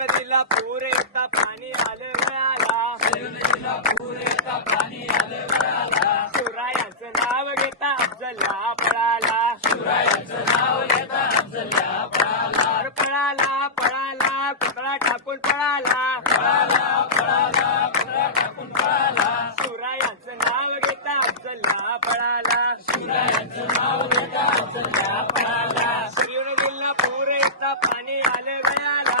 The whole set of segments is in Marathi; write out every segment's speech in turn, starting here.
नदीला पूर येता पाणी आलं गळाला, नदीला पूर येता पाणी आलं गळाला, शिवरायांचं नाव घेता अफजलला पळाला, शिवरायांचं नाव घेता अफजलला पळाला, पळाला पळाला पुतळा टाकून पळाला, पळाला पळाला पुतळा टाकून पळाला, शिवरायांचं नाव घेता अफजलला पळाला, शिवरायांचं नाव घेता अफजलला पळाला, सरयू नदीला पूर येता पाणी आलं गळाला,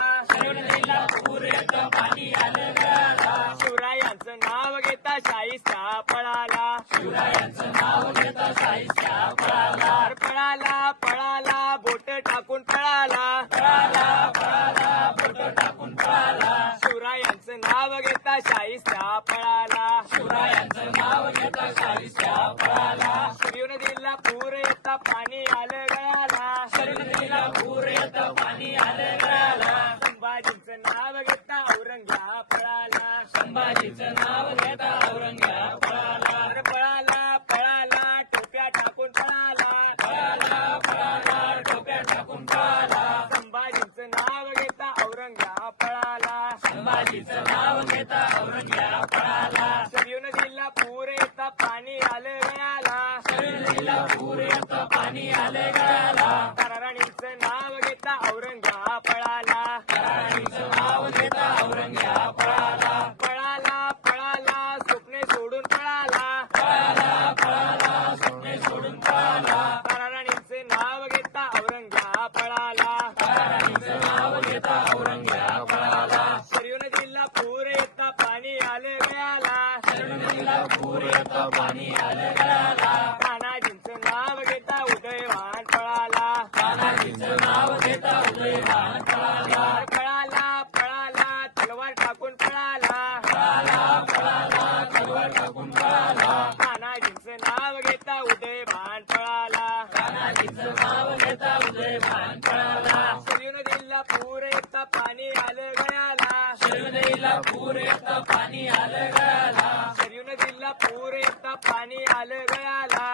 नदीला पूर येता पाणी आलं गळाला, शिवरायांचं नाव घेता शाहिस्ता पळाला, शिवरायांचं नाव घेता शाहिस्ता पळाला, पळाला पळाला बोट टाकून पळाला, पळाला पळाला बोट टाकून पळाला, शिवरायांचं नाव घेता शाहिस्ता पळाला, शिवरायांचं नाव घेता शाहिस्ता पळाला, सरयू नदीला पूर येता पाणी आलं गळाला, नदीला पूर येता पाणी आलं गळाला, संभाजींचं नाव घेता औरंग्या पळाला, संभाजीचं नाव घेता औरंग्या पळाला, पळाला पळाला टोप्या टाकून पळाला, पळाला पळाला टोप्या टाकून पळाला, संभाजींचं नाव घेता औरंग्या पळाला, संभाजीचं नाव घेता औरंग्या पळाला, सरयू नदीला पूर येता पाणी आलं गळाला, नदीला पूर येता पाणी आलं गळाला, ताराराणींचं नाव घेता औरंग्या पळाला, राणीचं नाव घेता औरंग्या पळाला, पळाला पळाला स्वप्ने सोडून पळाला, पळाला पळाला स्वप्ने सोडून पळाला, ताराराणींचे नाव घेता औरंग्या पळाला, राणीचं नाव घेता औरंग्या पळाला, सरयू नदीला पूर येता पाणी आलं गळाला, नदीला पूर येता पाणी आलं गळाला, तानाजींचं नाव घेता उदयवान पळाला, तानाजीचं नाव घेता उदयवान पळाला, पळाला पळाला तलवार टाकून पळाला, पळाला पळाला तलवार टाकून पळाला, तानाजींचं नाव घेता उदयवान पळाला, तानाजीचं नाव घेता उदयवान पळाला, सरयू नदीला पूर येता पाणी आलं गळाला, नदीला पूर येता पाणी आलं गळाला, सरयू नदीला पूर येता पाणी आलं गळाला,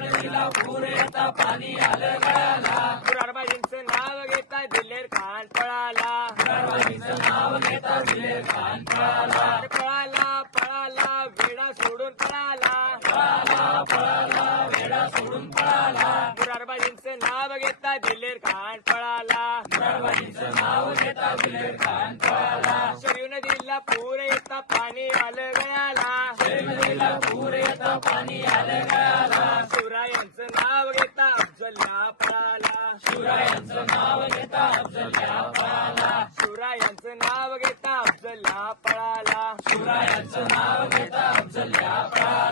नदीला पूर येता पाणी आलं गळाला, मुरारबाजींचं नाव घेता दिलेर खान पळाला, राणीचं नाव घेता दिलेर खान पळाला, पळाला पळाला वेडा सोडून पळाला, पळाला पळाला वेडा सोडून पळाला, मुरारबाजींचं नाव घेता दिलेर खान पळाला, राणीचं नाव घेता दिलेर खान पळाला, सरयू नदीला पूर येता पाणी आलं गळाला, नदीला पूर येता पाणी आलं गळाला, शिवरायांचं नाव घेता अफजलला पळाला, शिवरायांचं नाव घेता अफजलला पळाला, शिवरायांचं नाव घेता अफजलला पळाला, शिवरायांचं नाव घेता अफजलला पळाला,